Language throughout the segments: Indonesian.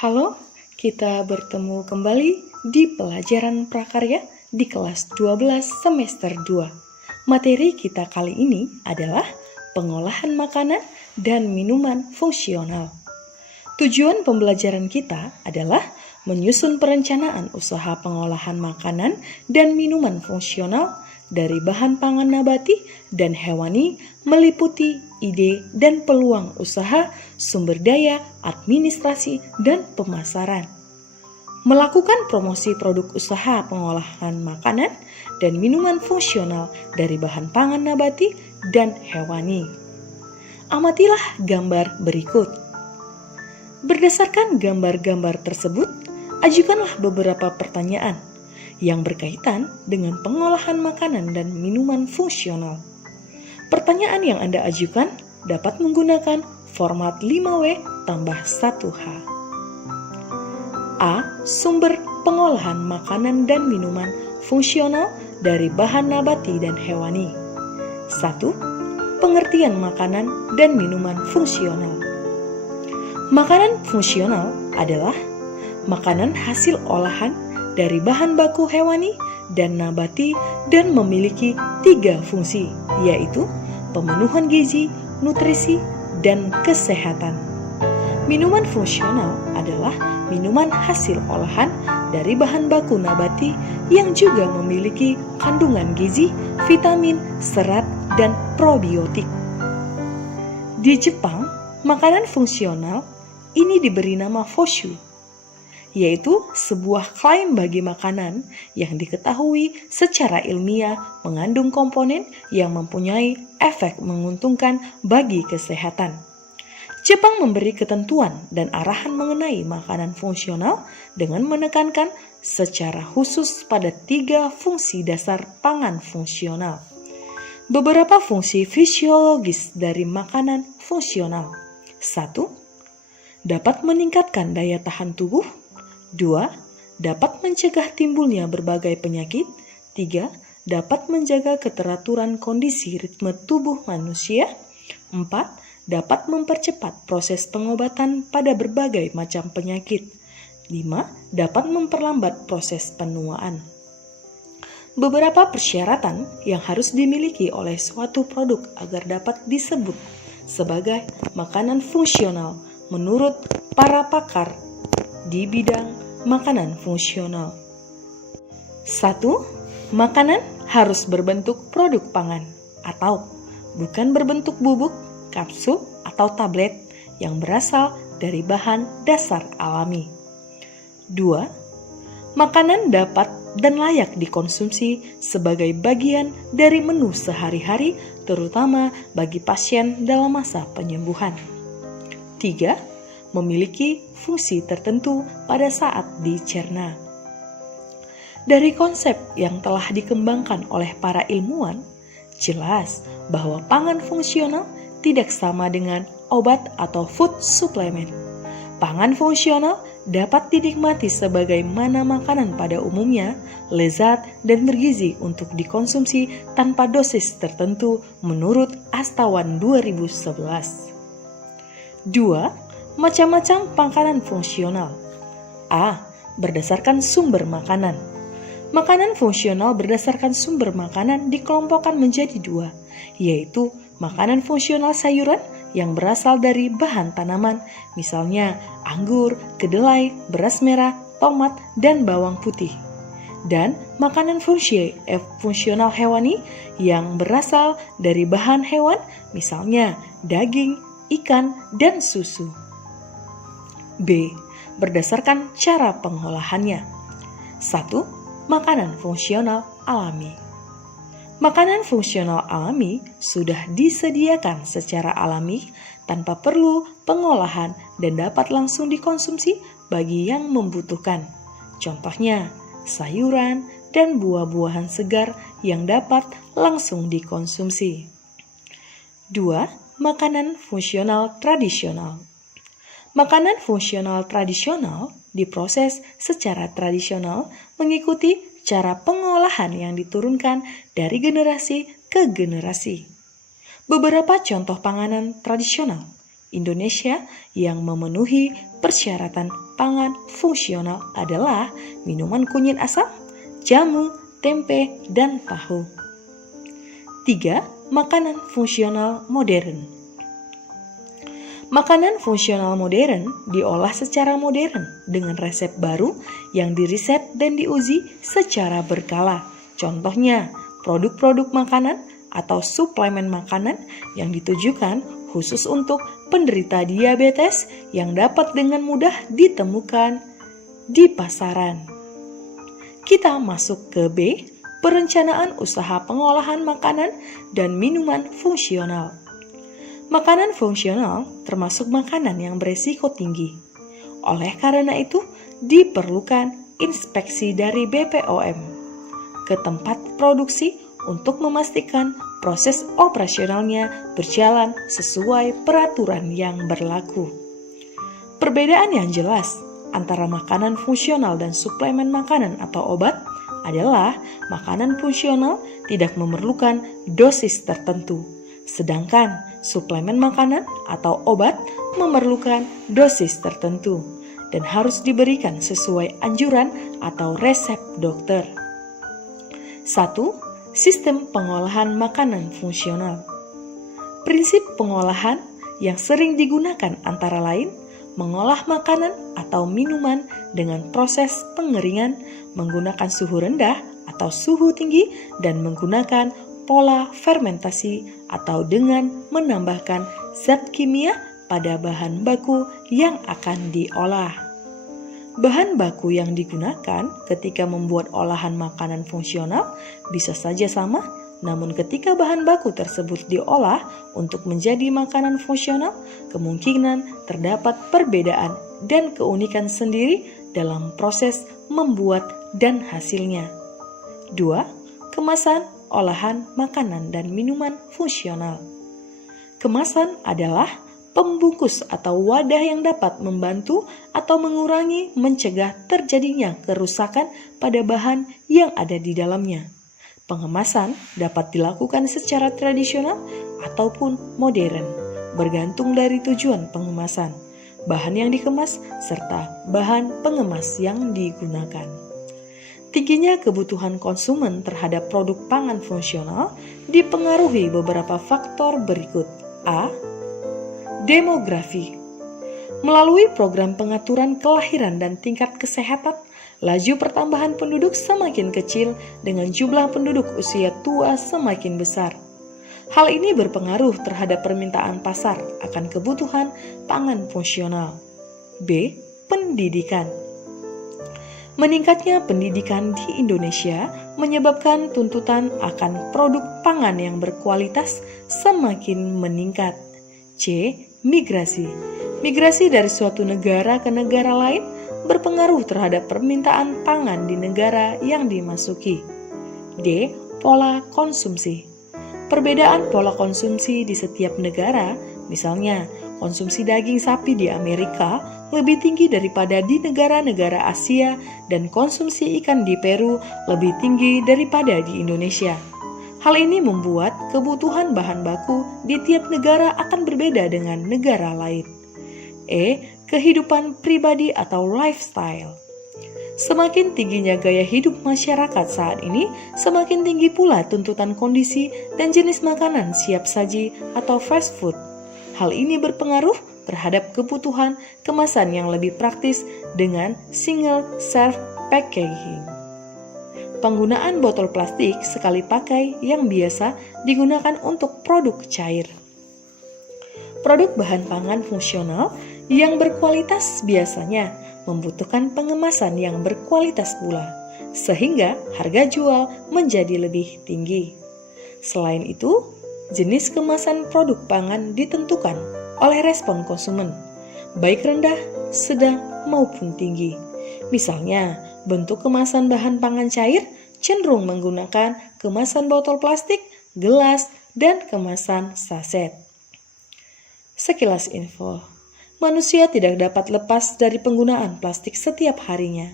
Halo, kita bertemu kembali di pelajaran prakarya di kelas 12 semester 2. Materi kita kali ini adalah pengolahan makanan dan minuman fungsional. Tujuan pembelajaran kita adalah menyusun perencanaan usaha pengolahan makanan dan minuman fungsional dari bahan pangan nabati dan hewani, meliputi ide dan peluang usaha, sumber daya, administrasi, dan pemasaran. Melakukan promosi produk usaha pengolahan makanan dan minuman fungsional dari bahan pangan nabati dan hewani. Amatilah gambar berikut. Berdasarkan gambar-gambar tersebut, ajukanlah beberapa pertanyaan yang berkaitan dengan pengolahan makanan dan minuman fungsional. Pertanyaan yang Anda ajukan dapat menggunakan format 5W tambah 1H. A. Sumber pengolahan makanan dan minuman fungsional dari bahan nabati dan hewani. 1. Pengertian makanan dan minuman fungsional. Makanan fungsional adalah makanan hasil olahan dari bahan baku hewani dan nabati dan memiliki 3 fungsi, yaitu pemenuhan gizi, nutrisi, dan kesehatan. Minuman fungsional adalah minuman hasil olahan dari bahan baku nabati yang juga memiliki kandungan gizi, vitamin, serat, dan probiotik. Di Jepang, makanan fungsional ini diberi nama foshu, yaitu sebuah klaim bagi makanan yang diketahui secara ilmiah mengandung komponen yang mempunyai efek menguntungkan bagi kesehatan. Jepang memberi ketentuan dan arahan mengenai makanan fungsional dengan menekankan secara khusus pada 3 fungsi dasar pangan fungsional. Beberapa fungsi fisiologis dari makanan fungsional. 1. Dapat meningkatkan daya tahan tubuh. 2. Dapat mencegah timbulnya berbagai penyakit. 3. Dapat menjaga keteraturan kondisi ritme tubuh manusia. 4. Dapat mempercepat proses pengobatan pada berbagai macam penyakit. 5. Dapat memperlambat proses penuaan. Beberapa persyaratan yang harus dimiliki oleh suatu produk agar dapat disebut sebagai makanan fungsional menurut para pakar di bidang makanan fungsional. 1. Makanan harus berbentuk produk pangan atau bukan berbentuk bubuk, kapsul, atau tablet yang berasal dari bahan dasar alami. 2. Makanan dapat dan layak dikonsumsi sebagai bagian dari menu sehari-hari, terutama bagi pasien dalam masa penyembuhan. 3. Memiliki fungsi tertentu pada saat dicerna. Dari konsep yang telah dikembangkan oleh para ilmuwan, jelas bahwa pangan fungsional tidak sama dengan obat atau food supplement. Pangan fungsional dapat dinikmati sebagaimana makanan pada umumnya, lezat dan bergizi untuk dikonsumsi tanpa dosis tertentu menurut Astawan 2011. 2. Macam-macam makanan fungsional. A. Berdasarkan sumber makanan. Makanan fungsional berdasarkan sumber makanan dikelompokkan menjadi 2, yaitu makanan fungsional sayuran yang berasal dari bahan tanaman, misalnya anggur, kedelai, beras merah, tomat, dan bawang putih. Dan makanan fungsional hewani yang berasal dari bahan hewan, misalnya daging, ikan, dan susu. B. Berdasarkan cara pengolahannya. 1. Makanan fungsional alami. Makanan fungsional alami sudah disediakan secara alami tanpa perlu pengolahan dan dapat langsung dikonsumsi bagi yang membutuhkan. Contohnya, sayuran dan buah-buahan segar yang dapat langsung dikonsumsi. 2. Makanan fungsional tradisional. Makanan fungsional tradisional diproses secara tradisional mengikuti cara pengolahan yang diturunkan dari generasi ke generasi. Beberapa contoh panganan tradisional Indonesia yang memenuhi persyaratan pangan fungsional adalah minuman kunyit asam, jamu, tempe, dan tahu. 3. Makanan fungsional modern. Makanan fungsional modern diolah secara modern dengan resep baru yang diriset dan diuji secara berkala. Contohnya, produk-produk makanan atau suplemen makanan yang ditujukan khusus untuk penderita diabetes yang dapat dengan mudah ditemukan di pasaran. Kita masuk ke B, perencanaan usaha pengolahan makanan dan minuman fungsional. Makanan fungsional termasuk makanan yang beresiko tinggi. Oleh karena itu, diperlukan inspeksi dari BPOM ke tempat produksi untuk memastikan proses operasionalnya berjalan sesuai peraturan yang berlaku. Perbedaan yang jelas antara makanan fungsional dan suplemen makanan atau obat adalah makanan fungsional tidak memerlukan dosis tertentu, sedangkan suplemen makanan atau obat memerlukan dosis tertentu dan harus diberikan sesuai anjuran atau resep dokter. 1. Sistem pengolahan makanan fungsional. Prinsip pengolahan yang sering digunakan antara lain mengolah makanan atau minuman dengan proses pengeringan menggunakan suhu rendah atau suhu tinggi dan menggunakan pola fermentasi atau dengan menambahkan zat kimia pada bahan baku yang akan diolah. Bahan baku yang digunakan ketika membuat olahan makanan fungsional bisa saja sama, namun ketika bahan baku tersebut diolah untuk menjadi makanan fungsional, kemungkinan terdapat perbedaan dan keunikan sendiri dalam proses membuat dan hasilnya. 2. Kemasan olahan makanan dan minuman fungsional. Kemasan adalah pembungkus atau wadah yang dapat membantu atau mengurangi mencegah terjadinya kerusakan pada bahan yang ada di dalamnya. Pengemasan dapat dilakukan secara tradisional ataupun modern, bergantung dari tujuan pengemasan, bahan yang dikemas, serta bahan pengemas yang digunakan. Tingginya kebutuhan konsumen terhadap produk pangan fungsional dipengaruhi beberapa faktor berikut. A. Demografi. Melalui program pengaturan kelahiran dan tingkat kesehatan, laju pertambahan penduduk semakin kecil dengan jumlah penduduk usia tua semakin besar. Hal ini berpengaruh terhadap permintaan pasar akan kebutuhan pangan fungsional. B. Pendidikan. Meningkatnya pendidikan di Indonesia menyebabkan tuntutan akan produk pangan yang berkualitas semakin meningkat. C. Migrasi. Migrasi dari suatu negara ke negara lain berpengaruh terhadap permintaan pangan di negara yang dimasuki. D. Pola konsumsi. Perbedaan pola konsumsi di setiap negara, misalnya konsumsi daging sapi di Amerika lebih tinggi daripada di negara-negara Asia dan konsumsi ikan di Peru lebih tinggi daripada di Indonesia. Hal ini membuat kebutuhan bahan baku di tiap negara akan berbeda dengan negara lain. E. Kehidupan pribadi atau lifestyle. Semakin tingginya gaya hidup masyarakat saat ini, semakin tinggi pula tuntutan kondisi dan jenis makanan siap saji atau fast food. Hal ini berpengaruh terhadap kebutuhan kemasan yang lebih praktis dengan single serve packaging. Penggunaan botol plastik sekali pakai yang biasa digunakan untuk produk cair. Produk bahan pangan fungsional yang berkualitas biasanya membutuhkan pengemasan yang berkualitas pula, sehingga harga jual menjadi lebih tinggi. Selain itu, jenis kemasan produk pangan ditentukan oleh respon konsumen, baik rendah, sedang, maupun tinggi. Misalnya, bentuk kemasan bahan pangan cair cenderung menggunakan kemasan botol plastik, gelas, dan kemasan saset. Sekilas info. Manusia tidak dapat lepas dari penggunaan plastik setiap harinya.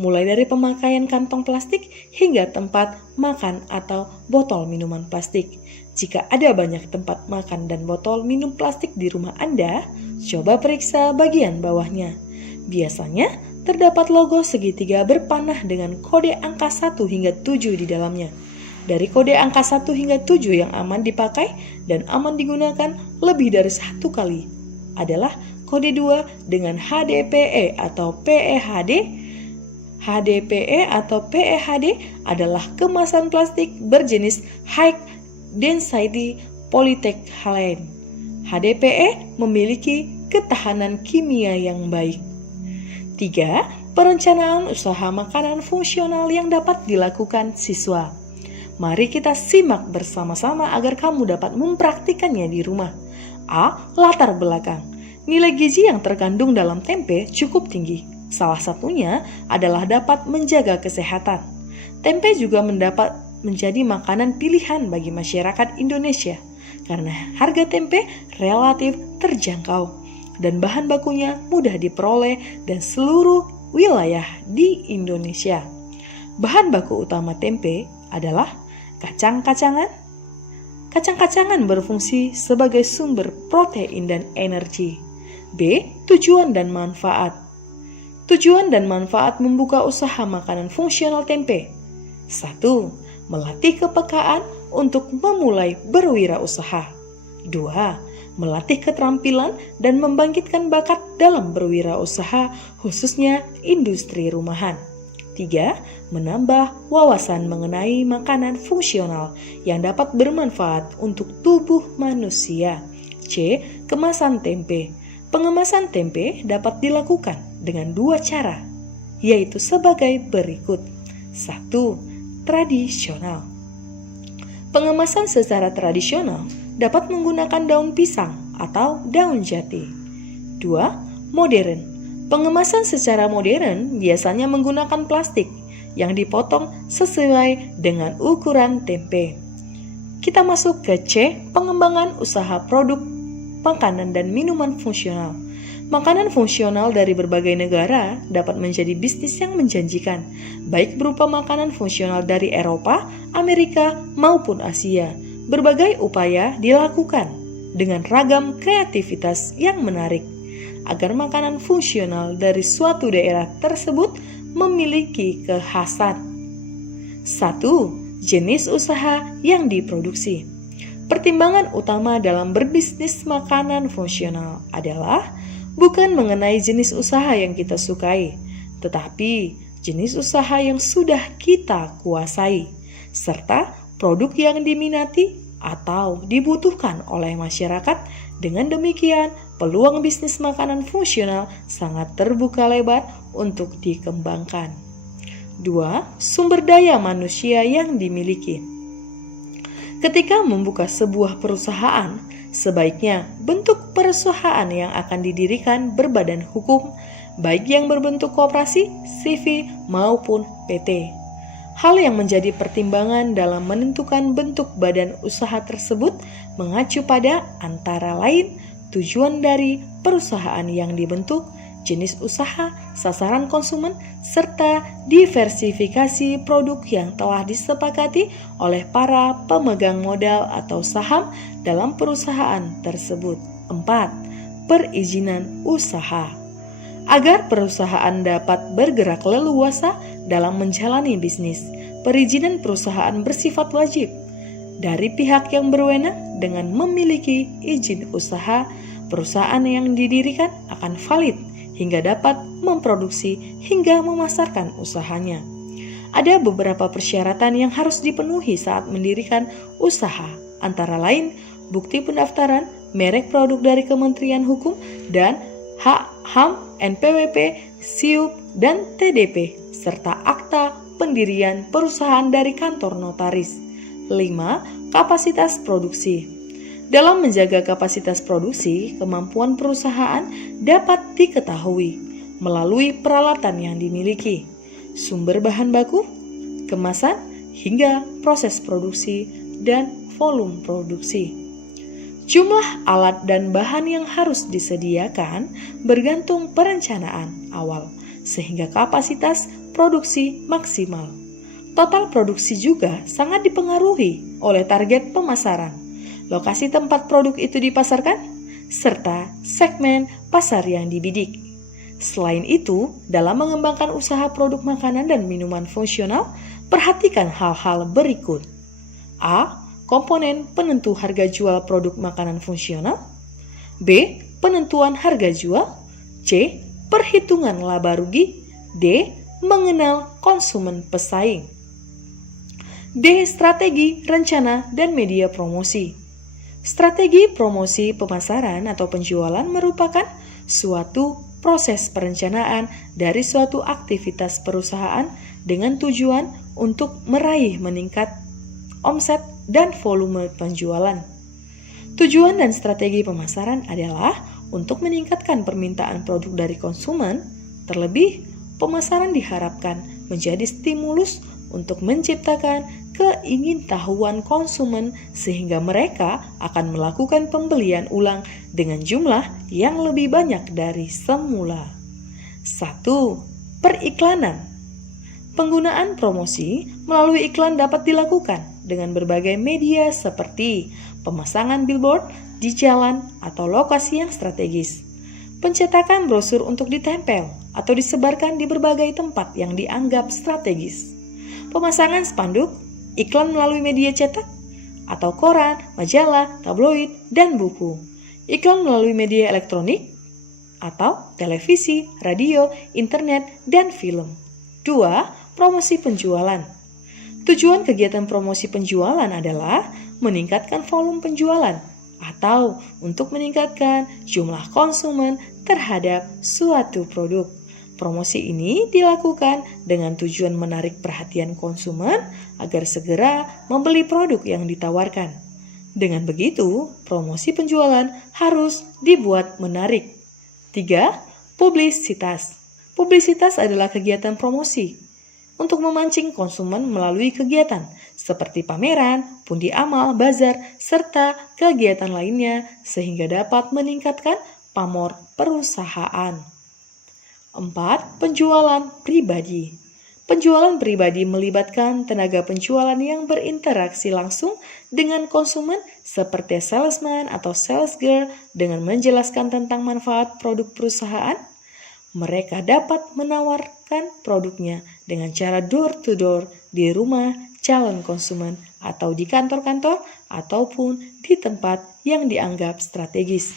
mulai dari pemakaian kantong plastik hingga tempat makan atau botol minuman plastik. Jika ada banyak tempat makan dan botol minum plastik di rumah Anda, coba periksa bagian bawahnya. Biasanya terdapat logo segitiga berpanah dengan kode angka 1 hingga 7 di dalamnya. Dari kode angka 1 hingga 7 yang aman dipakai dan aman digunakan lebih dari satu kali adalah kode 2 dengan HDPE atau PEHD. HDPE atau PEHD adalah kemasan plastik berjenis High Density Polyethylene. HDPE memiliki ketahanan kimia yang baik. 3. Perencanaan usaha makanan fungsional yang dapat dilakukan siswa. Mari kita simak bersama-sama agar kamu dapat mempraktikannya di rumah. A. Latar belakang. Nilai gizi yang terkandung dalam tempe cukup tinggi. Salah satunya adalah dapat menjaga kesehatan. Tempe juga menjadi makanan pilihan bagi masyarakat Indonesia karena harga tempe relatif terjangkau dan bahan bakunya mudah diperoleh dan seluruh wilayah di Indonesia. Bahan baku utama tempe adalah kacang-kacangan. Kacang-kacangan berfungsi sebagai sumber protein dan energi. B. Tujuan dan manfaat. Tujuan dan manfaat membuka usaha makanan fungsional tempe. 1. Melatih kepekaan untuk memulai berwirausaha. 2. Melatih keterampilan dan membangkitkan bakat dalam berwirausaha, khususnya industri rumahan. 3. Menambah wawasan mengenai makanan fungsional yang dapat bermanfaat untuk tubuh manusia. C. Kemasan tempe. Pengemasan tempe dapat dilakukan dengan 2 cara, yaitu sebagai berikut. 1. Tradisional. Pengemasan secara tradisional dapat menggunakan daun pisang atau daun jati. 2. Modern. Pengemasan secara modern biasanya menggunakan plastik yang dipotong sesuai dengan ukuran tempe. Kita masuk ke C. Pengembangan usaha produk makanan dan minuman fungsional. Makanan fungsional dari berbagai negara dapat menjadi bisnis yang menjanjikan, baik berupa makanan fungsional dari Eropa, Amerika, maupun Asia. Berbagai upaya dilakukan dengan ragam kreativitas yang menarik agar makanan fungsional dari suatu daerah tersebut memiliki kekhasan. 1. Jenis usaha yang diproduksi. Pertimbangan utama dalam berbisnis makanan fungsional adalah bukan mengenai jenis usaha yang kita sukai, tetapi jenis usaha yang sudah kita kuasai, serta produk yang diminati atau dibutuhkan oleh masyarakat. Dengan demikian, peluang bisnis makanan fungsional sangat terbuka lebar untuk dikembangkan. 2. Sumber daya manusia yang dimiliki. Ketika membuka sebuah perusahaan, sebaiknya bentuk perusahaan yang akan didirikan berbadan hukum, baik yang berbentuk koperasi, CV, maupun PT. Hal yang menjadi pertimbangan dalam menentukan bentuk badan usaha tersebut mengacu pada antara lain tujuan dari perusahaan yang dibentuk, jenis usaha, sasaran konsumen, serta diversifikasi produk yang telah disepakati oleh para pemegang modal atau saham dalam perusahaan tersebut. 4. Perizinan usaha. Agar perusahaan dapat bergerak leluasa dalam menjalani bisnis, perizinan perusahaan bersifat wajib dari pihak yang berwenang. Dengan memiliki izin usaha, perusahaan yang didirikan akan valid hingga dapat memproduksi hingga memasarkan usahanya. Ada beberapa persyaratan yang harus dipenuhi saat mendirikan usaha, antara lain bukti pendaftaran, merek produk dari Kementerian Hukum dan HAM, NPWP, SIUP, dan TDP, serta akta pendirian perusahaan dari kantor notaris. 5. Kapasitas produksi. Dalam menjaga kapasitas produksi, kemampuan perusahaan dapat diketahui melalui peralatan yang dimiliki, sumber bahan baku, kemasan, hingga proses produksi dan volume produksi. Jumlah alat dan bahan yang harus disediakan bergantung perencanaan awal, sehingga kapasitas produksi maksimal. Total produksi juga sangat dipengaruhi oleh target pemasaran, lokasi tempat produk itu dipasarkan, serta segmen pasar yang dibidik. Selain itu, dalam mengembangkan usaha produk makanan dan minuman fungsional, perhatikan hal-hal berikut. A. Komponen penentu harga jual produk makanan fungsional. B. Penentuan harga jual. C. Perhitungan laba rugi. D. Mengenal konsumen pesaing. D. Strategi, rencana, dan media promosi. Strategi promosi pemasaran atau penjualan merupakan suatu proses perencanaan dari suatu aktivitas perusahaan dengan tujuan untuk meraih meningkat omset dan volume penjualan. Tujuan dan strategi pemasaran adalah untuk meningkatkan permintaan produk dari konsumen, terlebih pemasaran diharapkan menjadi stimulus untuk menciptakan keingintahuan konsumen sehingga mereka akan melakukan pembelian ulang dengan jumlah yang lebih banyak dari semula. 1. Periklanan. Penggunaan promosi melalui iklan dapat dilakukan dengan berbagai media seperti pemasangan billboard di jalan atau lokasi yang strategis, pencetakan brosur untuk ditempel atau disebarkan di berbagai tempat yang dianggap strategis, pemasangan spanduk, iklan melalui media cetak atau koran, majalah, tabloid, dan buku, iklan melalui media elektronik atau televisi, radio, internet, dan film. 2. Promosi penjualan. Tujuan kegiatan promosi penjualan adalah meningkatkan volume penjualan atau untuk meningkatkan jumlah konsumen terhadap suatu produk. Promosi ini dilakukan dengan tujuan menarik perhatian konsumen agar segera membeli produk yang ditawarkan. Dengan begitu, promosi penjualan harus dibuat menarik. 3. Publisitas. Publisitas adalah kegiatan promosi untuk memancing konsumen melalui kegiatan seperti pameran, pundi amal, bazar, serta kegiatan lainnya sehingga dapat meningkatkan pamor perusahaan. 4. Penjualan pribadi. Penjualan pribadi melibatkan tenaga penjualan yang berinteraksi langsung dengan konsumen seperti salesman atau sales girl dengan menjelaskan tentang manfaat produk perusahaan. Mereka dapat menawarkan produknya dengan cara door to door di rumah calon konsumen atau di kantor-kantor ataupun di tempat yang dianggap strategis.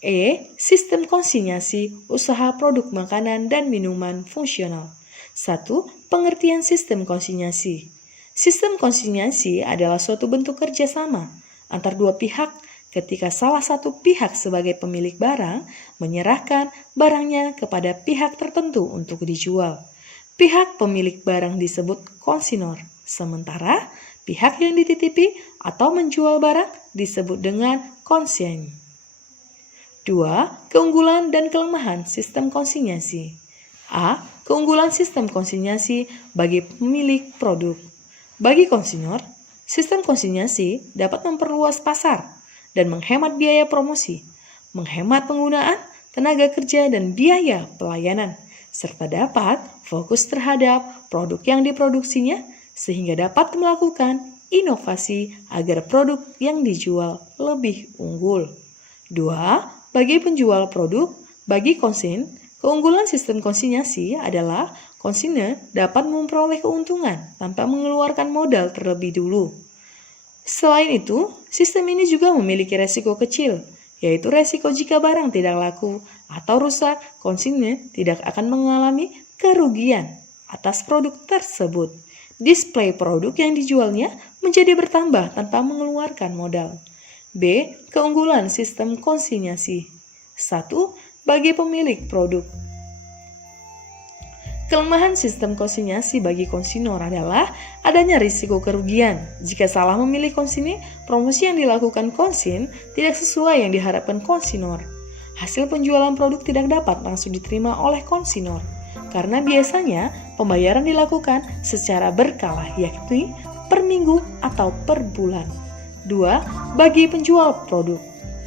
E. Sistem konsinyasi usaha produk makanan dan minuman fungsional. 1. Pengertian sistem konsinyasi. Sistem konsinyasi adalah suatu bentuk kerjasama antar dua pihak ketika salah satu pihak sebagai pemilik barang menyerahkan barangnya kepada pihak tertentu untuk dijual. Pihak pemilik barang disebut konsinor, sementara pihak yang dititipi atau menjual barang disebut dengan konsinyasi. 2. Keunggulan dan kelemahan sistem konsinyasi. A. Keunggulan sistem konsinyasi bagi pemilik produk. Bagi konsinor, sistem konsinyasi dapat memperluas pasar dan menghemat biaya promosi, menghemat penggunaan tenaga kerja dan biaya pelayanan, serta dapat fokus terhadap produk yang diproduksinya sehingga dapat melakukan inovasi agar produk yang dijual lebih unggul. 2. Bagi penjual produk, bagi konsin, keunggulan sistem konsinyasi adalah konsumen dapat memperoleh keuntungan tanpa mengeluarkan modal terlebih dulu. Selain itu, sistem ini juga memiliki resiko kecil, yaitu resiko jika barang tidak laku atau rusak, konsumen tidak akan mengalami kerugian atas produk tersebut. Display produk yang dijualnya menjadi bertambah tanpa mengeluarkan modal. B. Keunggulan sistem konsinyasi. 1. Bagi pemilik produk. Kelemahan sistem konsinyasi bagi konsinor adalah adanya risiko kerugian. Jika salah memilih konsinyasi, promosi yang dilakukan konsin tidak sesuai yang diharapkan konsinor. Hasil penjualan produk tidak dapat langsung diterima oleh konsinor, karena biasanya pembayaran dilakukan secara berkala, yakni per minggu atau per bulan. 2. Bagi penjual produk.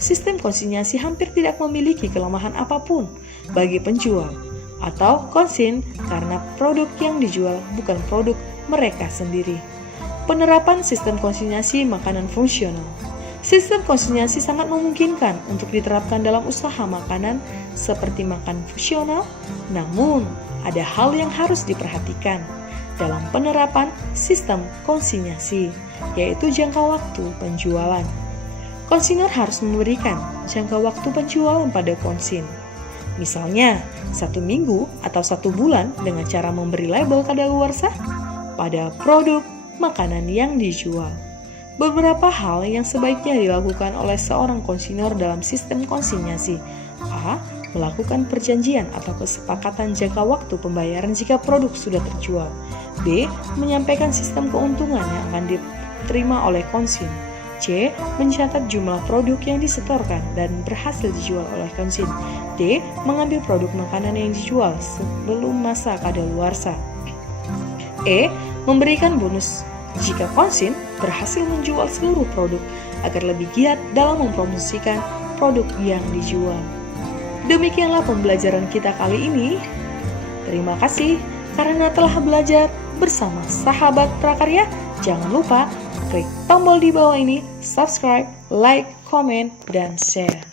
Sistem konsinyasi hampir tidak memiliki kelemahan apapun bagi penjual. atau konsin karena produk yang dijual bukan produk mereka sendiri. Penerapan sistem konsinyasi makanan fungsional. Sistem konsinyasi sangat memungkinkan untuk diterapkan dalam usaha makanan seperti makan fungsional, namun ada hal yang harus diperhatikan dalam penerapan sistem konsinyasi, yaitu jangka waktu penjualan. Konsinor harus memberikan jangka waktu penjualan pada konsin. Misalnya, 1 minggu atau 1 bulan dengan cara memberi label kadaluarsa pada produk makanan yang dijual. Beberapa hal yang sebaiknya dilakukan oleh seorang konsinor dalam sistem konsinyasi. A. Melakukan perjanjian atau kesepakatan jangka waktu pembayaran jika produk sudah terjual. B. Menyampaikan sistem keuntungan yang akan diterima oleh konsin. C. Mencatat jumlah produk yang disetorkan dan berhasil dijual oleh konsin. D. Mengambil produk makanan yang dijual sebelum masa kadaluarsa. E. Memberikan bonus jika konsin berhasil menjual seluruh produk agar lebih giat dalam mempromosikan produk yang dijual. Demikianlah pembelajaran kita kali ini. Terima kasih karena telah belajar bersama Sahabat Prakarya. Jangan lupa klik tombol di bawah ini, subscribe, like, komen, dan share.